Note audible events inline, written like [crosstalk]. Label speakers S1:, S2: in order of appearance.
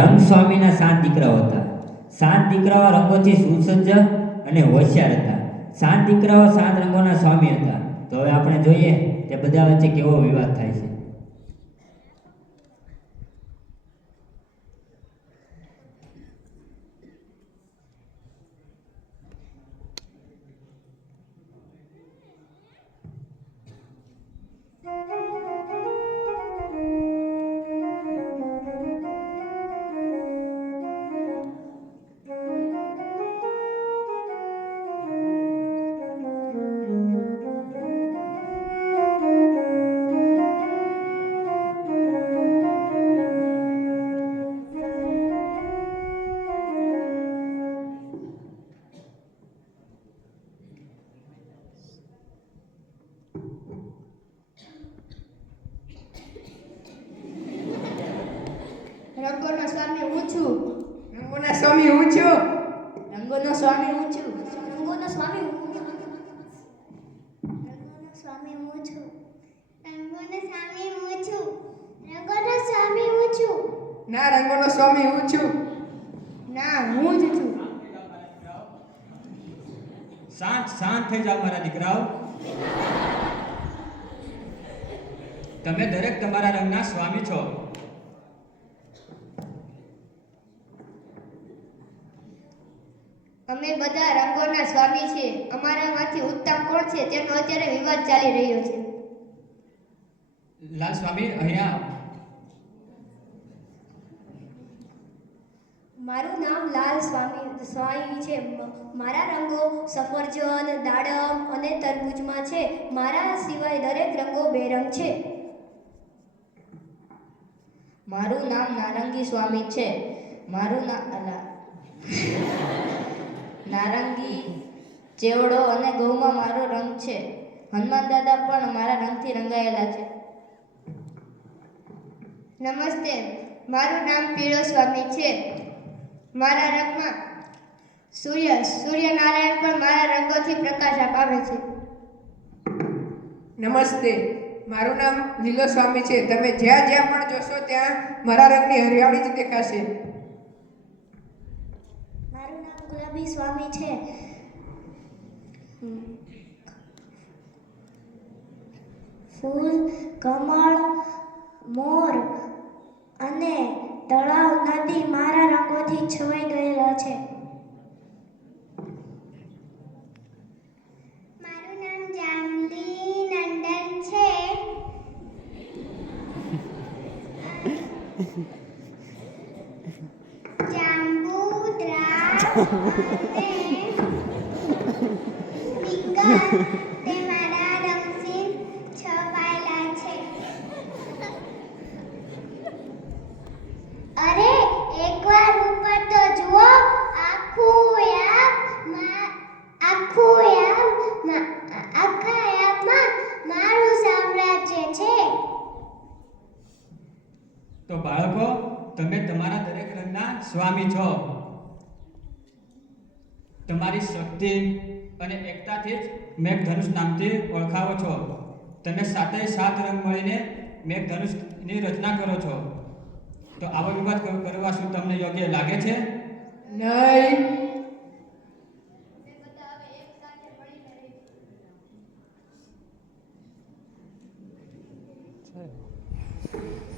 S1: રંગ સ્વામીના સાત દીકરાઓ હતા. સાત દીકરાઓ રંગોથી સુસજ્જ અને હોશિયાર હતા. સાત દીકરાઓ સાત રંગોના સ્વામી હતા. તો હવે આપણે જોઈએ કે બધા વચ્ચે કેવો વિવાદ થાય છે.
S2: રંગોનો સ્વામી હું છું.
S3: રંગોના સ્વામી હું છું.
S2: રંગોનો સ્વામી હું છું.
S4: રંગોનો સ્વામી હું રંગોનો સ્વામી હું છું. રંગોનો સ્વામી હું છું. રંગોનો સ્વામી હું છું.
S3: ના રંગોનો સ્વામી હું છું.
S2: ના હું જ છું.
S5: શાંત શાંત થઈ જાઓ મારા દીકરાઓ. તમે દરેક તમારા રંગના સ્વામી છો.
S2: અમે બધા રંગોના સ્વામી છીએ. અમારામાંથી ઉત્તમ કોણ છે તેનો અત્યારે વિવાદ ચાલી રહ્યો છે.
S5: લાલ સ્વામી અહીંયા
S4: મારું નામ લાલ સ્વામી સ્વામી છે. મારા રંગો સફરજન દાડમ અને તરબૂચમાં છે. મારા સિવાય દરેક રંગો બેરંગ છે.
S2: મારું નામ નારંગી સ્વામી છે. મારું નામ અલા. નારંગી ચેવડો અને ઘઉંમાં મારો રંગ છે. હનુમાન દાદા પણ મારા રંગથી રંગાયેલા છે. નમસ્તે, મારું નામ પીળો સ્વામી છે. મારા રંગમાં સૂર્ય, સૂર્યનારાયણ પણ મારા રંગોથી પ્રકાશ અપાવે છે.
S3: નમસ્તે, મારું નામ લીલો સ્વામી છે. તમે જ્યાં જ્યાં પણ જોશો ત્યાં મારા રંગની હરિયાળી જ દેખાશે
S4: મારું નામ સ્વામી છે. ફૂલ કમળ મોર અને તળાવ નદી મારા રંગોથી છવાઈ ગયેલા છે. મારું [laughs] નામ જામલી નંદન છે જાંબુ દ્રાક્ષ અને પીકર તે મારા રંગથી છવાયેલા છે અરે, એકવાર ઉપર તો જુઓ, આખું આખું આખા યામમાં મારું સામ્રાજ્ય છે.
S5: તો બાળકો, તમે તમારા દરેક રંગના સ્વામી છો. તમારી શક્તિ અને એકતાથી જ મેઘધનુષ નામથી ઓળખાવો છો. તમે સાતે સાત રંગ મળીને મેઘધનુષની રચના કરો છો. તો આવો વિવાદ કરવા શું તમને યોગ્ય લાગે છે?
S3: નહીં. Thank